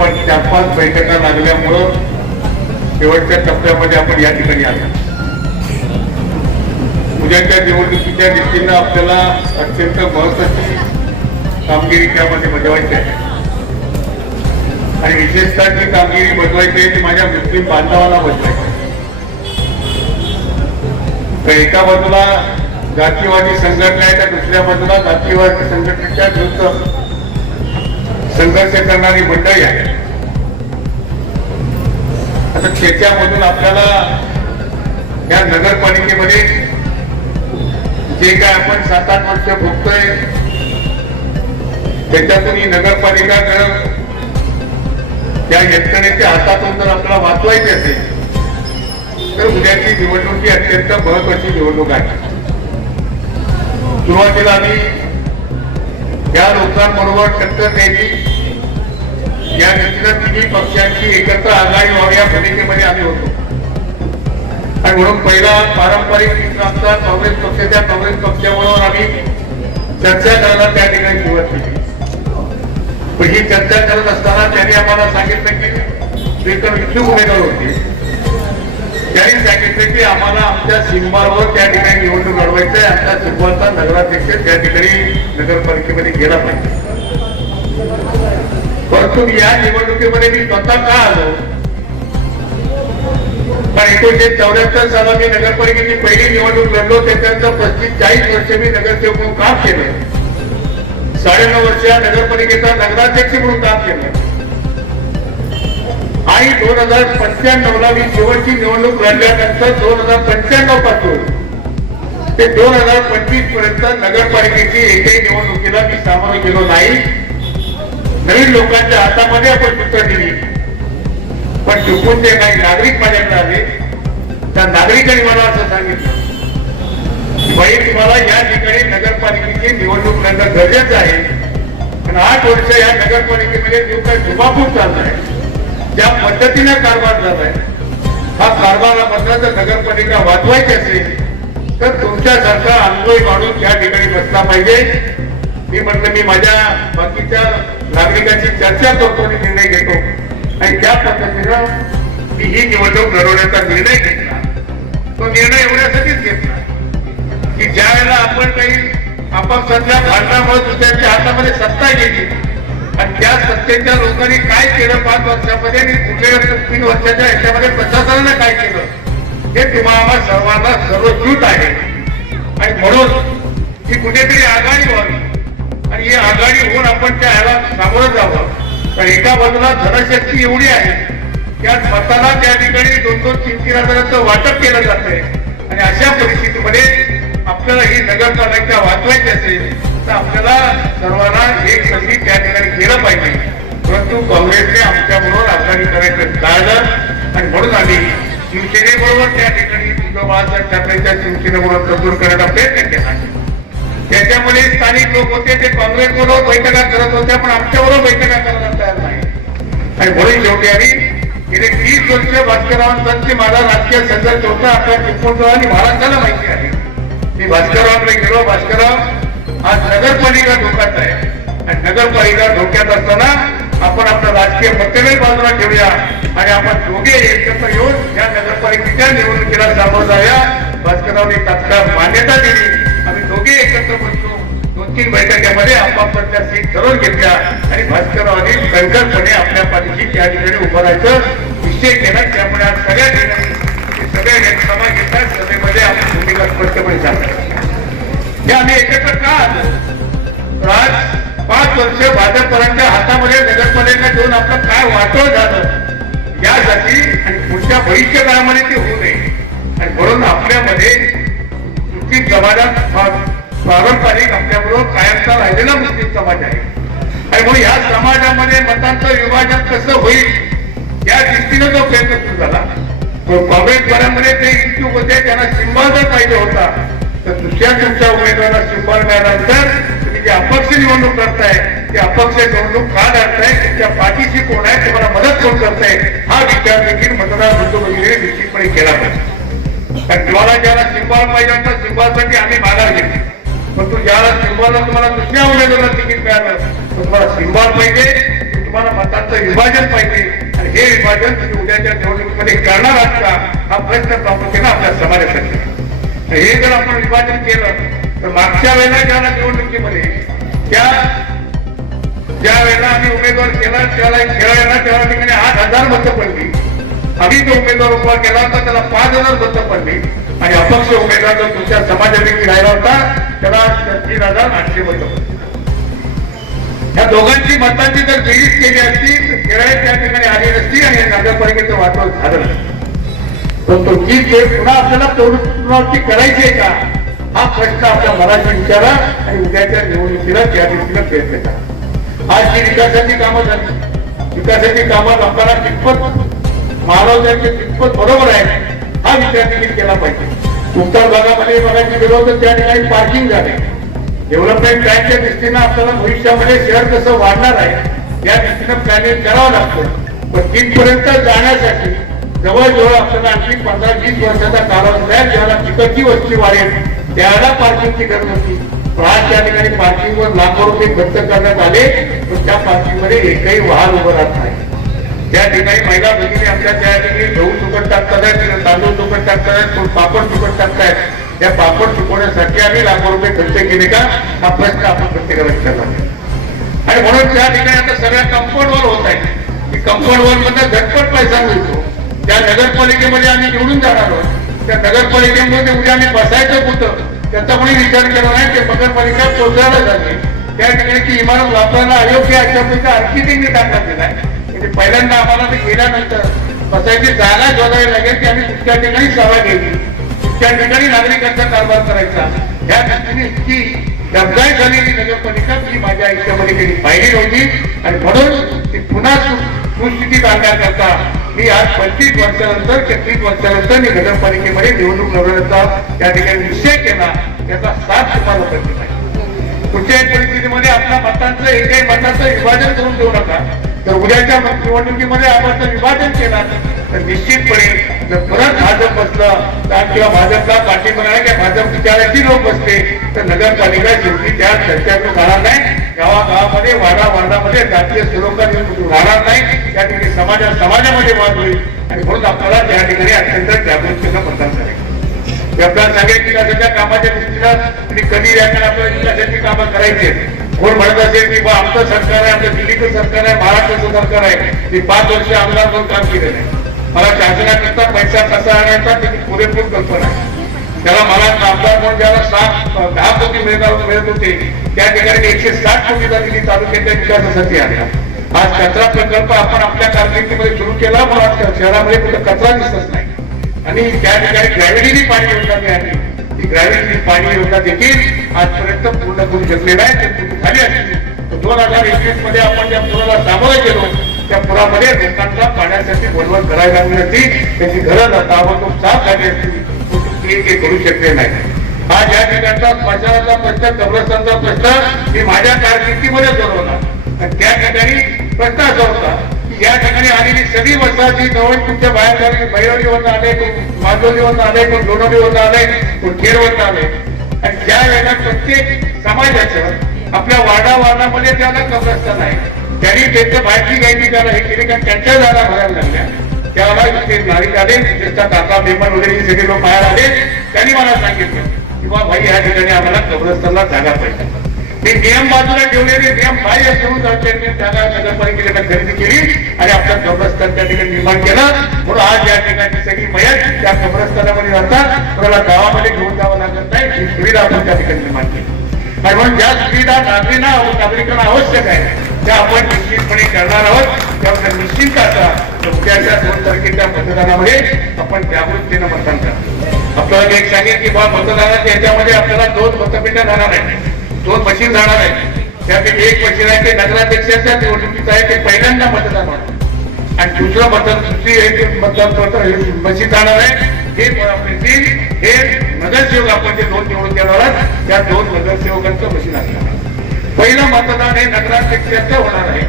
पण 4-5 बैठका लागल्यामुळं शेवटच्या टप्प्यामध्ये आपण या ठिकाणी आलो. उद्याच्या निवडणुकीच्या दृष्टीनं आपल्याला अत्यंत महत्वाची कामगिरी त्यामध्ये बजवायची आहे आणि विशेषतः जी कामगिरी बजवायची आहे ती माझ्या मुस्लिम बांधवांना बजवायची आहे. तर एका बाजूला जातीवादी संघटना आहे, तर दुसऱ्या बाजूला जातीवादी संघटनेच्या विरुद्ध संघर्ष करणारी मंडळी आहे. आता त्याच्यामधून आपल्याला या नगरपालिकेमध्ये जे काय आपण 7-8 वर्ष भोगतोय त्याच्यातून ही नगरपालिका त्या यंत्रणेच्या हातातून जर आपल्याला वाचवायची असेल तर उद्याची निवडणूक ही अत्यंत महत्वाची निवडणूक आहे. सुरुवातीला आम्ही या लोकांबरोबर टक्कर द्यायची या दृष्टीनं तिन्ही पक्षांची एकत्र आघाडी व्हावी या भूमिकेमध्ये आम्ही होतो आणि म्हणून पहिला पारंपरिक आमचा काँग्रेस पक्षाच्या काँग्रेस पक्षाबरोबर आम्ही चर्चा करायला त्या ठिकाणी सुरुवात केली. पण ही चर्चा करत असताना त्यांनी आम्हाला सांगितलं की जे काही इच्छुक उमेदवार होते त्यांनी सांगितलं की आम्हाला आमच्या सिंबावर त्या ठिकाणी निवडणूक लढवायचं आहे. आमच्या सिंबाचा नगराध्यक्ष त्या ठिकाणी नगरपालिकेमध्ये गेला पाहिजे. परंतु या निवडणुकीमध्ये मी स्वतः का आलो, कारण 1974 साला मी नगरपालिकेची पहिली निवडणूक लढलो. त्याच्यानंतर 35-40 वर्ष मी नगरसेवक म्हणून काम केलं. 9.5 वर्ष नगरपालिकेचा नगराध्यक्ष म्हणून काम केलं आणि 2095 मी शेवटची निवडणूक लढल्यानंतर 2095 पासून ते 2025 पर्यंत नगरपालिकेची एकही निवडणुकीला मी सामोरं गेलो नाही. नवीन लोकांच्या हातामध्ये आपण सूत्र दिली, पण चुकून ते काही नागरिक माझ्याकडे आले. त्या नागरिकांनी मला असं सांगितलं की बाई तुम्हाला या ठिकाणी नगरपालिकेची निवडणूक लढणं गरजेचं आहे. पण 8 वर्ष या नगरपालिकेमध्ये जो काही धुमाकूळ चालला आहे, ज्या पद्धतीने कारभार झालाय, हा कारभारामधला जर नगरपालिका वाचवायची असेल तर तुमच्यासारखा अनुभवी माणूस या ठिकाणी बसला पाहिजे. मी म्हटलं मी माझ्या बाकीच्या नागरिकांची चर्चा करतो आणि निर्णय घेतो आणि त्या पद्धतीनं मी ही निवडणूक लढवण्याचा निर्णय घेतला. तो निर्णय एवढ्यासाठीच घेतला की ज्या वेळेला आपण काही आपापसातल्या भांडणामुळे दुसऱ्यांच्या हातामध्ये सत्ता गेली आणि त्या सत्तेच्या लोकांनी काय केलं 5 वर्षामध्ये आणि पुढल्या 3 वर्षाच्या याच्यामध्ये प्रशासनाने काय केलं हे तुम्हाला सर्वांना सर्वश्रुत आहे. आणि म्हणून ही कुठेतरी आघाडी व्हावी आणि ही आघाडी होऊन आपण त्या ह्याला सामोरं जावं. तर एका बाजूला धनशक्ती एवढी आहे त्या स्वतःला त्या ठिकाणी 2-3 हजाराचं वाटप केलं जातंय आणि अशा परिस्थितीमध्ये आपल्याला ही नगरपालिका वाचवायची असेल तर आपल्याला सर्वांना एक संधी त्या ठिकाणी केलं पाहिजे. परंतु काँग्रेसने आमच्याबरोबर आघाडी करायचं टाळलं आणि म्हणून आम्ही शिवसेनेबरोबर त्या ठिकाणी उद्धव बाळासाहेब ठाकरेंच्या शिवसेनेबरोबर तडजोड करण्याचा प्रयत्न केला. त्याच्यामध्ये स्थानिक लोक होते ते काँग्रेस बरोबर बैठका करत होत्या, पण आमच्याबरोबर बैठका करायला तयार नाही. आणि म्हणून शेवटी आम्ही गेले 30 वर्ष भास्कररावांची माझा राजकीय संघर्ष होता. आपल्या चिपळूण आणि महाराष्ट्राला माहिती आहे. मी भास्कररावांकडे गेलो. भास्करराव आज नगरपालिका धोक्यात आहे आणि नगरपालिका धोक्यात असताना आपण आपलं राजकीय मतभेद बाजूला ठेवूया आणि आपण दोघे एकत्र येऊन या नगरपालिकेच्या निवडणुकीला सामोरं जाऊया. भास्कररावने तात्काळ मान्यता दिली. आम्ही दोघे एकत्र बसलो. 2-3 बैठकीमध्ये आपापसातल्या सीट ठरवून घेतल्या आणि भास्कररावांनी कणखरपणे आपल्या पाठीशी त्या ठिकाणी उभं राहायचं निश्चय केला. त्यामुळे आज सगळ्या ठिकाणी सगळे सभा घेतात. सभेमध्ये आपण भूमिका स्पष्टपणे सांगतो की आम्ही एकत्र का आलो. आज 5 वर्ष भाजपच्या हातामध्ये नगरपालिका देऊन आपलं काय वाटोळ झालं यासाठी आणि पुढच्या भविष्य काळामध्ये ते होऊ नये. आणि म्हणून आपल्यामध्ये मुस्लिम समाजात पारंपरिक आपल्याबरोबर कायमचा राहिलेला मुस्लिम समाज आहे आणि म्हणून या समाजामध्ये मतांचं विभाजन कसं होईल या दृष्टीनं जो प्रयत्न सुरू झाला. काँग्रेसवाल्यांमध्ये ते इच्छुक होते, त्यांना सिंबल जर पाहिजे होता तर दुसऱ्या तुमच्या उमेदवाराला सिंबल मिळाल्यानंतर तुम्ही जे अपक्ष निवडणूक करताय ते अपक्ष निवडणूक का लढताय, तुमच्या पाठीशी कोण आहे, तुम्हाला मदत कोण करताय हा विचार देखील मतदार बंधूभगिनीने निश्चितपणे केला पाहिजे. कारण तुम्हाला ज्याला सिंबल पाहिजे होता सिंबलसाठी आम्ही माघार घेतली, परंतु ज्याला सिंबलला तुम्हाला दुसऱ्या उमेदवाराला तिकीट मिळालं तर तुम्हाला सिंबल पाहिजे, तुम्हाला मतांचं विभाजन पाहिजे आणि हे विभाजन तुम्ही उद्याच्या निवडणुकीमध्ये करणार आहात का हा प्रश्न प्रामुख्याने आपल्या समाजासाठी. हे जर आपण विभाजन केलं तर मागच्या वेळेला ज्या निवडणुकीमध्ये ज्या वेळेला आम्ही उमेदवार केला त्याला त्या ठिकाणी 8,000 मतं पडली. आम्ही जो उमेदवार उभा केला होता त्याला 5,000 मतं पडली आणि अपक्ष उमेदवार जो तुमच्या समाजापैकी राहिला होता त्याला 3,800 मतं पडली. या दोघांची मतांची जर बेरीज केली असती तर खेळायला त्या ठिकाणी आली नसती आणि नगरपालिकेचं वातावरण झालं नसतं. परंतु ही वेळ पुन्हा आपल्याला पुनरावृत्ती करायची आहे का हा प्रश्न आपल्या मनाशी विचारा आणि उद्याच्या निवडणुकीला त्या दृष्टीनं प्रयत्न करा. आज जी विकासाची कामं झाली, विकासाची कामं लोकांना कितपत महाराजांचे कितपत बरोबर आहे हा विचार देखील केला पाहिजे. उत्तर भागामध्ये बघायची गेलो तर त्या ठिकाणी पार्किंग झाले. डेव्हलपमेंट प्लॅनच्या दृष्टीनं आपल्याला भविष्यामध्ये शहर कसं वाढणार आहे या दृष्टीनं प्लॅनिंग करावं लागतं. पण तिथपर्यंत जाण्यासाठी जवळजवळ आपल्याला आणखी 15-20 वर्षाचा कालावधी आहे. ज्याला तिकडची वस्ती वाढेल त्याला पार्किंगची गरज होती. पण आज त्या ठिकाणी पार्किंगवर लाखो रुपये खर्च करण्यात आले पण त्या पार्किंगमध्ये एकही वाहन उभं राहत नाही. त्या ठिकाणी महिला भगिनी आपल्या त्या ठिकाणी गहू तुकट टाकतात आहेत, तांदूळ तुकट टाकतात आहेत, पापड तुकट टाकतायत. त्या पापड चुकवण्यासाठी आम्ही लाखो रुपये खर्च केले का हा प्रश्न आपण प्रत्येकाला विचारला. आणि म्हणून त्या ठिकाणी आता सगळ्या कंपाऊंड वॉल होत आहे. कंपाऊंड वॉल मध्ये झटपट पैसा मिळतो. त्या नगरपालिकेमध्ये आम्ही निवडून जाणार आहोत. त्या नगरपालिकेमध्ये उद्या आम्ही बसायचं होतं त्याचा कोणी विचार केला नाही. ते नगरपालिका कोसळायला झाली. त्या ठिकाणी ती इमारत वापरायला अयोग्य अशापैकी आर्किटेक्टने टाकण्यात दिलाय. म्हणजे पहिल्यांदा आम्हाला ते गेल्यानंतर बसायची जागा शोधावी लागेल की आम्ही कुठल्या ठिकाणी सभा घ्यायची, त्या ठिकाणी नागरिकांचा कारभार करायचा. या दृष्टीने इतकी दबदाई झालेली नगरपालिका मी माझ्या आयुष्यामध्ये कधी पाहिली नव्हती आणि म्हणून ती पुन्हा सुस्थितीत आणण्याकरता मी आज 25 वर्षानंतर 33 वर्षानंतर मी नगरपालिकेमध्ये निवडणूक लढवण्याचा त्या ठिकाणी निश्चय केला. त्याचा साथ तुम्हाला करते नाही. कुठल्याही परिस्थितीमध्ये आपल्या मतांचं एकही मताचं विभाजन करून देऊ नका. तर उद्याच्या निवडणुकीमध्ये आपण जर विभाजन केला तर निश्चितपणे जर परत भाजप बसलं किंवा भाजपला पाठिंबा नाही किंवा भाजप विचाराची लोक बसले तर नगरपालिका शेवटी त्या चर्चेतून राहणार नाही. गावागावामध्ये वाडावाडामध्ये जातीय स्वरूपात राहणार नाही. त्या ठिकाणी समाजामध्ये वाद होईल आणि म्हणून आपल्याला त्या ठिकाणी अत्यंत जागृतीनं मतदान करायचं. आपल्याला सांगेल विकासाच्या कामाच्या दृष्टीनं तुम्ही कधी याकडे आपल्याला विकासाची कामं करायची. कोण म्हणत असेल की बा आमचं सरकार आहे, आमचं दिल्लीचं सरकार आहे, महाराष्ट्राचं सरकार आहे, मी 5 वर्ष आमदार म्हणून काम केलेलं आहे. मला शासनाकरता पैसा कसा आणायचा त्याची पुरेपूर कल्पना आहे. त्याला मला आमदार म्हणून ज्याला 10 कोटी मिळत होते त्या ठिकाणी 160 कोटीचा निधी तालुक्याच्या विकासासाठी आणला. आज कचरा प्रकल्प आपण आपल्या कारकिर्दीमध्ये सुरू केला. मला शहरामध्ये कुठे कचरा दिसत नाही आणि त्या ठिकाणी ग्रॅव्हिटीनी पाणी योजना मिळाली. ती ग्रॅव्हिटी पाणी योजना देखील आजपर्यंत पूर्ण करू शकले नाही. ते पूर्ण झाली असती 2021 मध्ये आपण ज्या पुराला सामोरे गेलो त्या पुरामध्ये लोकांना पाण्यासाठी बोलवण करायला लागली होती. त्याची गरज ताबडतोब साफ झाली असती ते करू शकले नाही. आज या ठिकाणचा स्मशानाचा प्रश्न, कब्रस्तानचा प्रश्न मी माझ्या कारकिर्दीमध्ये सोडवला आणि त्या ठिकाणी प्रश्न असा होता की या ठिकाणी आलेली सगळी वसाहती जवळ तुमच्या बाहेर झाली. बैरवलीवरून आले, कोण माजोलीवरून आले, कोण लोणवलीवरून आले, कोण खेडवरून आले आणि ज्या वेळेला प्रत्येक समाजाचं आपल्या वाडामध्ये त्याला कब्रस्तान आहे त्यांनी त्यांच्या माहिती घ्यायची त्याला हे केली कारण त्यांच्या जागा भरायला लागल्या. त्याला ते नागरिक आले, त्यांचा काका बेमन वगैरे सगळे लोक बाहेर आले. त्यांनी मला सांगितलं की बा भाई या ठिकाणी आम्हाला कब्रस्तानला जागा पाहिजे. ते नियम बाजूला ठेवलेले नियम काय ठेवून त्यांनी जागा नगरपालिकेला खरेदी केली आणि आपल्या कब्रस्तान त्या ठिकाणी निर्माण केलं. म्हणून आज या ठिकाणी सगळी मयत त्या कब्रस्तानामध्ये राहतात. कोणाला गावामध्ये घेऊन जावं लागत नाही. ही सुविधा आपण त्या ठिकाणी निर्माण केली आणि म्हणून ज्या सुविधा नागरिकांना आवश्यक आहे त्या आपण निश्चितपणे करणार आहोत. त्यामुळे निश्चित आता उद्याच्या 2 तारखेच्या मतदानामध्ये आपण जागृतीनं मतदान करा. आपल्याला एक सांगेल की बा मतदानाच्या याच्यामध्ये आपल्याला 2 मतपेट्या जाणार आहेत, 2 मशीन जाणार आहेत. त्यापैकी एक मशीन आहे ते नगराध्यक्षाच्या निवडणुकीचं आहे, ते पहिल्यांदा मतदान होणार आणि दुसरं मतदान मशीन जाणार आहे. हे नगरसेवक आपण जे 2 निवडून देणार आहात त्या 2 नगरसेवकांचं मशीन असणार. पहिलं मतदान हे नगराध्यक्षाचं होणार आहे.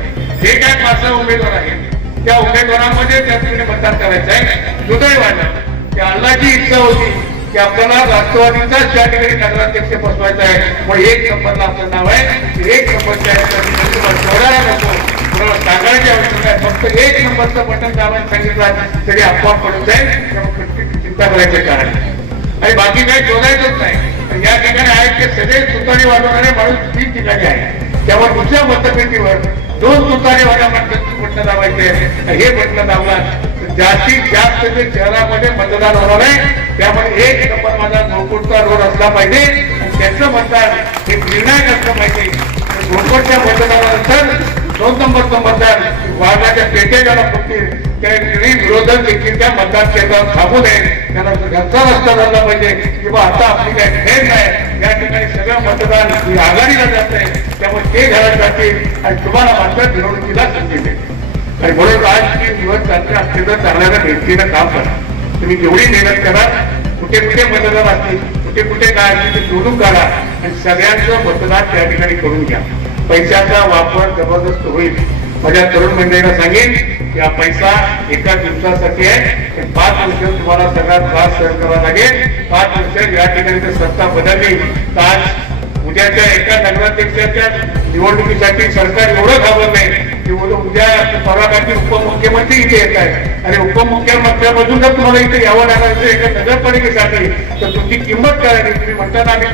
हे काय 5 उमेदवार आहेत त्या उमेदवारांमध्ये त्या ठिकाणी मतदान करायचं आहे. दुर्दैवानं त्या अल्लाची इच्छा होती की आपल्याला राष्ट्रवादीचाच त्या ठिकाणी नगराध्यक्ष बसवायचा आहे. पण 1 नंबरला आपलं नाव आहे. 1 नंबरच्या शोधायला नको कोणाला सांगायची आवश्यकता आहे. फक्त एक नंबरचं बटन दाबायला सांगितलं तरी अफवा पडून जाईल. त्यामुळे चिंता करायचं कारण आणि बाकी काही शोधायचंच नाही. या ठिकाणी आहेत ते सगळे तुतारी वाजवणारे माणूस 3 ठिकाणी आहे. त्यामुळे दुसऱ्या मतपेटीवर 2 तुतारी वाजा माणसाचं बटन दाबायचे. हे बटन दाबला जास्तीत जास्त जे शहरामध्ये मतदान होणार आहे. त्यामुळे एक नंबर माझा घोरपडचा रोड असला पाहिजे आणि त्याचं मतदान हे निर्णायक असलं पाहिजे. घोरपडच्या मतदानानंतर 2 नंबरचं मतदान वाघाच्या पेटे ज्याला फुटतील त्या विरोधक देखील त्या मतदान केंद्रावर थांबू नये. त्यांना घरचा रस्ता झाला पाहिजे किंवा आता आपली काही खेळ नाही. या ठिकाणी सगळं मतदान आघाडीला जात आहे. त्यामुळे ते घरात जातील आणि तुम्हाला मात्र निवडणुकीला संधी मिळेल. आणि म्हणून आज 3 दिवस चालते अत्यंत चांगल्याला भेटीनं काम करा. तुम्ही जेवढी मेहनत करा, कुठे कुठे मतदान असतील, कुठे कुठे काय असतील ते शोधून काढा आणि सगळ्यांचं मतदान त्या ठिकाणी करून घ्या. पैशाचा वापर जबरदस्त होईल. माझ्या तरुण मंडळींना सांगेन की हा पैसा एका दिवसासाठी आहे. 5 वर्ष तुम्हाला सगळा त्रास सहन करावा लागेल. 5 वर्ष या ठिकाणी जर सत्ता बदलली तर आज उद्याच्या एका नगराध्यक्षाच्या निवडणुकीसाठी सरकार एवढं घाबरलंय की उद्या परवा काही उपमुख्यमंत्री इथे येत आहे आणि उपमुख्यमंत्र्यामधून जर तुम्हाला इथे यावं लागलं एका नगरपालिकेसाठी तर तुमची किंमत काय नाही. तुम्ही म्हणताना आम्ही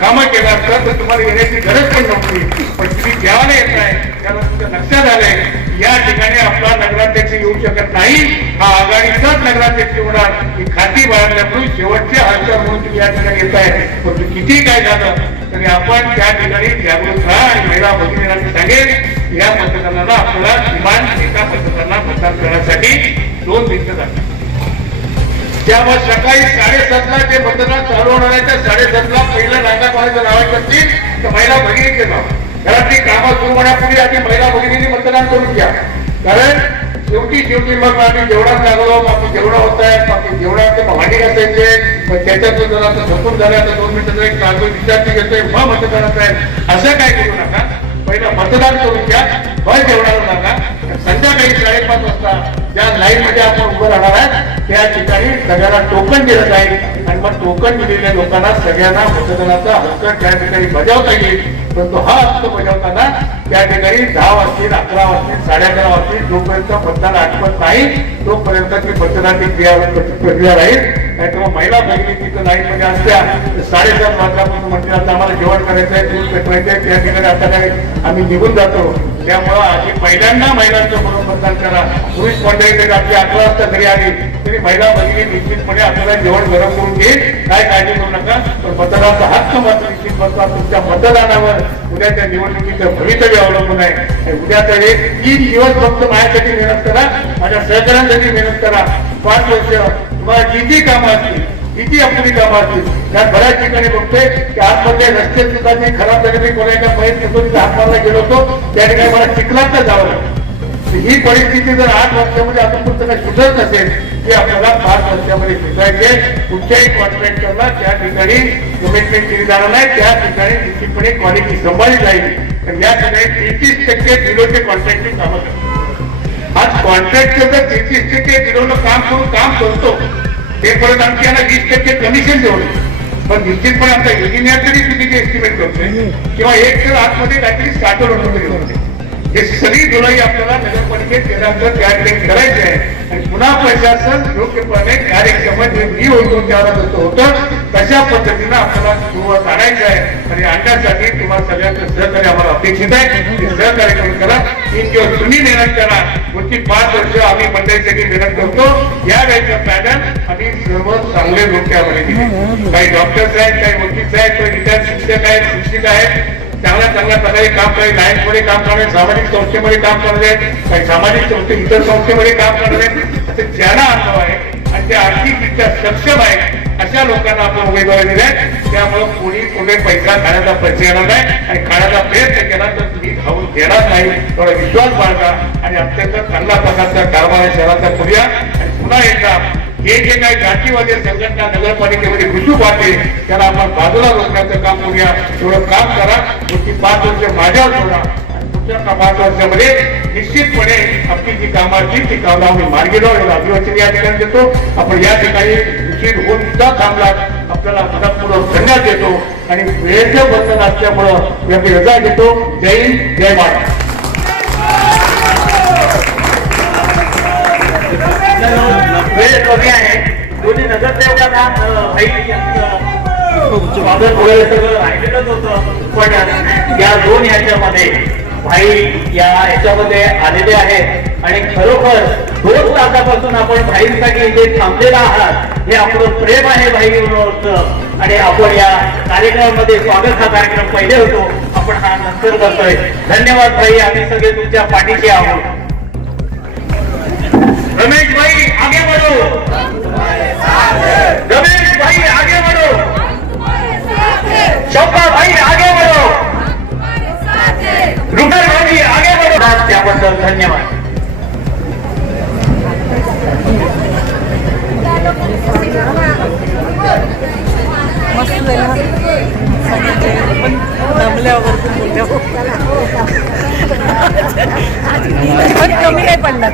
कामं केलं असतं तर तुम्हाला येण्याची गरज पण नव्हती. पण तुम्ही जेव्हा येत आहे त्याला तुमचं लक्षात आलंय या ठिकाणी आपला नगराध्यक्ष येऊ शकत नाही. हा आघाडीचाच नगराध्यक्ष होणार ही खाती बाळगल्यामुळे शेवटचे हालचाल म्हणून तुम्ही या ठिकाणी येत आहे. पण किती काय झालं तरी आपण त्या ठिकाणी जागृत राहा आणि महिला भगिनींना सांगेल या मतदानाला आपल्याला किमान एका मतदारांना मतदान करण्यासाठी 2 मिनिटं जातात. त्यामुळे सकाळी 7:30ला जे मतदान चालू होणार आहे त्या 7:30ला पहिल्या रांगा मारायचं लावायचं असतील तर महिला भगिनीचे नाव घरातली कामं सुरू होण्यापूर्वी आधी महिला भगिनींनी मतदान करून घ्या. कारण शेवटी मग आम्ही जेवणात लागलो बाकी जेवढं होत आहे बाकी जेवणाचे भांडी घासायचे पण त्याच्यातून जर आता झोपून झालं तर 2 मिनिटं एक कागद विद्यार्थी घेतोय मग मतदानात आहे असं काय करू नका. पहिलं मतदान करून घ्या मग जेवणाला लागा. संध्याकाळी 5:30 वाजता ज्या लाईन मध्ये आपण उभं राहणार आहे त्या ठिकाणी सगळ्यांना टोकन दिलं जाईल आणि मग टोकन दिलेल्या लोकांना सगळ्यांना मतदानाचा हक्क त्या ठिकाणी बजावता येईल. परंतु हा हक्क बजावताना त्या ठिकाणी 10 वाजतील 11 वाजतील 11:30 वाजतील जोपर्यंत मतदान आठवत नाही तोपर्यंत ती मतदानाची प्रक्रिया राहील. नाहीतर महिला भगिनी तिथं लाईन मध्ये असत्या 7:30 वाजल्यापासून म्हणते आता आम्हाला जेवण करायचं आहे दूध पेटवायचं त्या ठिकाणी आता काय आम्ही निघून जातो. त्यामुळं आधी पहिल्यांदा महिलांचं म्हणून मतदान करा. पुरुष मंडळी जरी आपली 11 वाजता घरी आली तरी महिला भगिनी निश्चितपणे आपल्याला जेवण गरम करून घेईल. काय काळजी करू नका. पण मतदानाचा हक्क मात्र निश्चित बसला. तुमच्या मतदानावर उद्याच्या निवडणुकीचं भवितव्य अवलंबून आहे. उद्याचा 3 दिवस फक्त माझ्यासाठी मेहनत करा, माझ्या सहकार्यांसाठी मेहनत करा. 5 वर्ष तुम्हाला किती कामं असतील किती अपुरी कामं असतील त्यात बऱ्याच ठिकाणी बघतोय की आतमध्ये रस्ते सुद्धा जे खराब झाले. मी कोणा एका हात मारला गेलो होतो त्या ठिकाणी मला चिखलात जावं लागलं. ही परिस्थिती जर 8 वर्षामध्ये आपण काही सुधरत नसेल की आपल्याला 5 वर्षामध्ये सुधारायचे. कुठच्याही कॉन्ट्रॅक्टरला त्या ठिकाणी कमिटमेंट केली जाणार नाही. त्या ठिकाणी निश्चितपणे क्वालिटी सांभाळली जाईल. या ठिकाणी 33% बिलोचे कॉन्ट्रॅक्टिंग कामं करतात. आज कॉन्ट्रॅक्टर जर 33% बिलोनं काम करून काम करतो ते परत आणखी यांना 20% कमिशन देऊ. पण निश्चितपणे आता इंजिनियर तरी चुकीचे एस्टिमेट करतोय किंवा एक तर आतमध्ये काहीतरी 60 तरी होते. हे सगळी धुलाई आपल्याला नगरपालिकेत केल्यानंतर त्या ठिकाणी करायचे आहे आणि पुन्हा प्रशासन योग्यपणे कार्यक्षम मी होतो त्याला जसं होतं तशा पद्धतीनं आपल्याला सुरुवात आणायचं आहे. आणि आणण्यासाठी तुम्हाला सगळ्यांचं सहकार्य आम्हाला अपेक्षित आहे. सहकार्य करून करा. 3 दिवस तुम्ही मेहनत करा. पुढची 5 वर्ष आम्ही मंडळीसाठी मेहनत करतो. या वेळेचं पॅनल आम्ही सर्व चांगले लोक त्यामध्ये दिले. काही डॉक्टर्स आहेत, काही वकील आहेत, काही रिटायर्ड शिक्षक आहेत, शिक्षिका आहेत. चांगल्या प्रकारे काम करायचे. लाईन्समध्ये काम करणे, सामाजिक संस्थेमध्ये काम करणे, काही सामाजिक संस्थे इतर संस्थेमध्ये काम करणे असे ज्यांना अनुभव आहे आणि ते आर्थिकरित्या सक्षम आहेत अशा लोकांना आपण उमेदवारी दिल्या. त्यामुळे कोणी पैसा खाण्याचा प्रश्न येणार नाही आणि खाण्याचा प्रयत्न केला तर तुम्ही खाऊन देणार नाही. थोडा विश्वास बाळगा आणि अत्यंत चांगल्या प्रकारचा कारभार शहराचा करूया. आणि पुन्हा एकदा हे जे काही जातीवादी संघटना नगरपालिकेमध्ये घुसू पाहते त्याला आपण बाजूला रोखण्याचं काम करूया. एवढं काम करा. पुढची 5 वर्ष माझ्यावर सोडा. पुढच्या 5 वर्षामध्ये निश्चितपणे आपली जी कामं असतील ती कामं आम्ही मार्गी लावू. एवढं अभिवाचन या ठिकाणी देतो. आपण या ठिकाणी उशीर होऊन सुद्धा थांबलात आपल्याला मनपूर्वक धन्यवाद देतो आणि वेळेचं बंधन असल्यामुळं मी आपली रजा घेतो. जय हिंद, जय महाराष्ट्र. वेळ कमी आहे. दोन्ही नगरसेवकांना भाई स्वागत वगैरे सगळं राहिलेलंच होतं, पण या दोन ह्याच्यामध्ये भाई याच्यामध्ये आलेले आहेत आणि खरोखर 2 तासापासून आपण भाईंसाठी जे थांबलेला आहात हे आपलं प्रेम आहे भाईंवरचं आणि आपण या कार्यक्रमामध्ये स्वागत हा कार्यक्रम पहिले होतो, आपण हा नंतर करतोय. धन्यवाद भाई, आम्ही सगळे तुमच्या पाठीशी आहोत. रमेश भाई आगे बढ़ो, रमेश भाई आगे बढ़ो, शोभा भाई आगे बढ़ो, रुकर भाई आगे बढ़ो. त्याबद्दल धन्यवाद. मस्त पण दमल्यावर कमी नाही पडला.